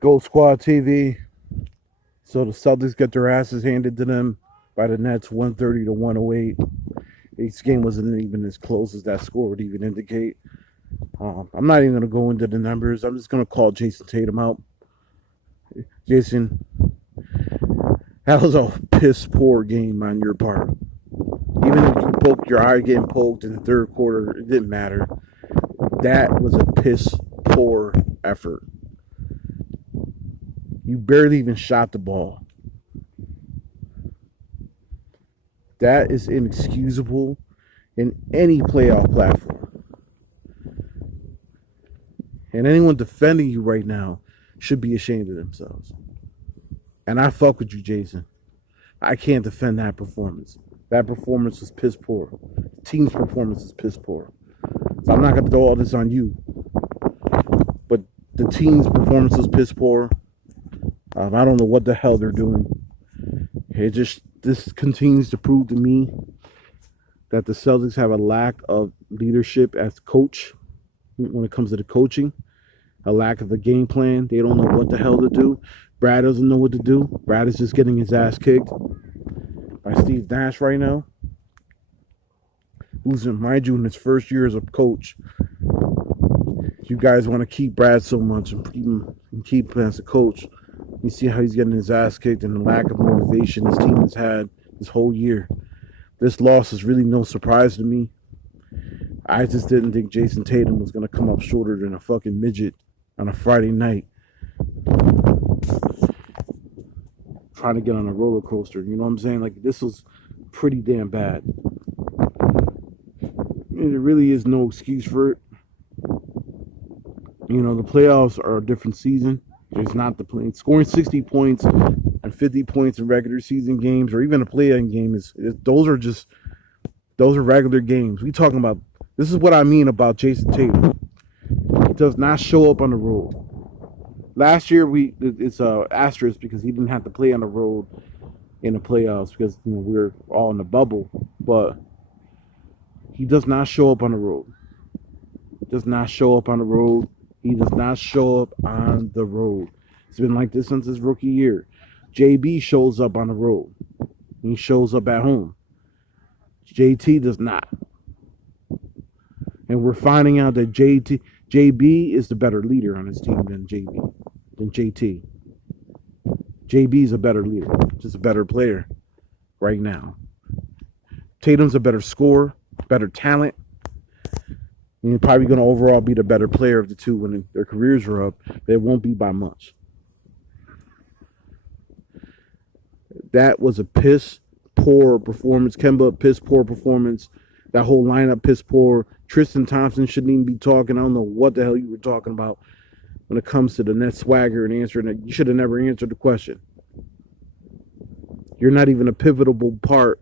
Gold Squad TV. So the Celtics get their asses handed to them by the Nets 130 to 108. This game wasn't even as close as that score would even indicate. I'm not even going to go into the numbers. I'm just going to call Jason Tatum out. Jason, that was a piss poor game on your part. Even if you poked your eye getting poked in the third quarter, it didn't matter. That was a piss poor effort. You barely even shot the ball. That is inexcusable in any playoff platform. And anyone defending you right now should be ashamed of themselves. And I fuck with you, Jason. I can't defend that performance. That performance was piss poor. The team's performance is piss poor. So I'm not going to throw all this on you. But the team's performance was piss poor. I don't know what the hell they're doing. This continues to prove to me that the Celtics have a lack of leadership as coach when it comes to the coaching, a lack of a game plan. They don't know what the hell to do. Brad doesn't know what to do. Brad is just getting his ass kicked by Steve Nash right now, who's, mind you, in his first year as a coach. You guys want to keep Brad so much and keep him as a coach. You see how he's getting his ass kicked and the lack of motivation this team has had this whole year. This loss is really no surprise to me. I just didn't think Jason Tatum was going to come up shorter than a fucking midget on a Friday night. Trying to get on a roller coaster. You know what I'm saying? Like, this was pretty damn bad. And there really is no excuse for it. You know, the playoffs are a different season. It's not the play. Scoring 60 points and 50 points in regular season games or even a play-in game those are regular games. We talking about, this is what I mean about Jason Tatum. He does not show up on the road. Last year it's a asterisk because he didn't have to play on the road in the playoffs because we were all in the bubble. But he does not show up on the road. Does not show up on the road. He does not show up on the road. It's been like this since his rookie year. JB shows up on the road. He shows up at home. JT does not. And we're finding out that JB is the better leader on his team than JT. JB is a better leader. Just a better player right now. Tatum's a better scorer, better talent. And he's probably going to overall be the better player of the two when their careers are up. But it won't be by much. That was a piss poor performance. Kemba, piss poor performance. That whole lineup, piss poor. Tristan Thompson shouldn't even be talking. I don't know what the hell you were talking about when it comes to the net swagger and answering it. You should have never answered the question. You're not even a pivotal part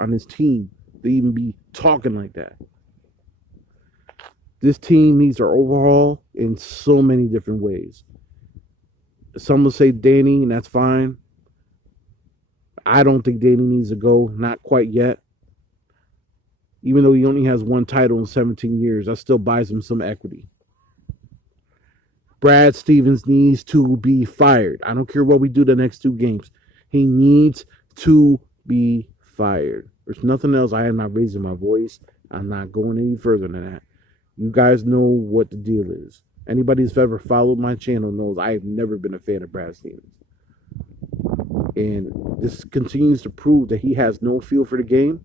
on this team to even be talking like that. This team needs to overhaul in so many different ways. Some will say Danny, and that's fine. I don't think Danny needs to go. Not quite yet. Even though he only has one title in 17 years, that still buys him some equity. Brad Stevens needs to be fired. I don't care what we do the next two games. He needs to be fired. There's nothing else. I am not raising my voice. I'm not going any further than that. You guys know what the deal is. Anybody who's ever followed my channel knows I have never been a fan of Brad Stevens. And this continues to prove that he has no feel for the game.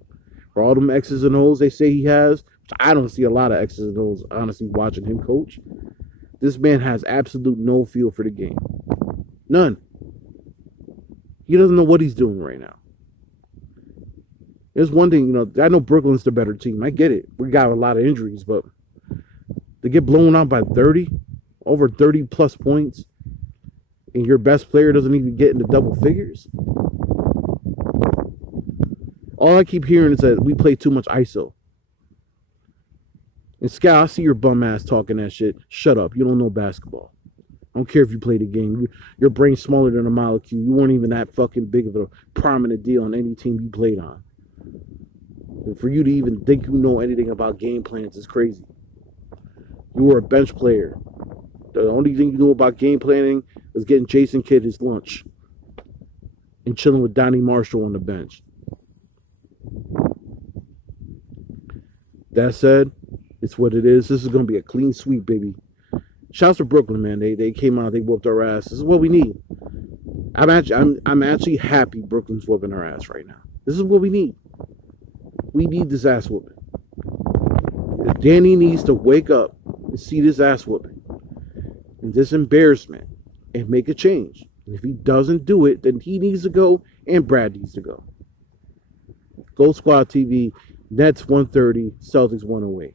For all them X's and O's they say he has, which I don't see a lot of X's and O's, honestly, watching him coach. This man has absolute no feel for the game. None. He doesn't know what he's doing right now. There's one thing, I know Brooklyn's the better team. I get it. We got a lot of injuries, but to get blown out by 30, over 30 plus points, and your best player doesn't even get into double figures. All I keep hearing is that we play too much ISO. And Scout, I see your bum ass talking that shit. Shut up. You don't know basketball. I don't care if you play the game. Your brain's smaller than a molecule. You weren't even that fucking big of a prominent deal on any team you played on. And for you to even think you know anything about game plans is crazy. You were a bench player. The only thing you knew about game planning was getting Jason Kidd his lunch and chilling with Donnie Marshall on the bench. That said, it's what it is. This is going to be a clean sweep, baby. Shouts to Brooklyn, man. They came out, they whooped our ass. This is what we need. I'm actually happy Brooklyn's whooping our ass right now. This is what we need. We need this ass whooping. Danny needs to wake up and see this ass whooping and this embarrassment and make a change. And if he doesn't do it, then he needs to go and Brad needs to go. Gold Squad TV, Nets 130, Celtics 108.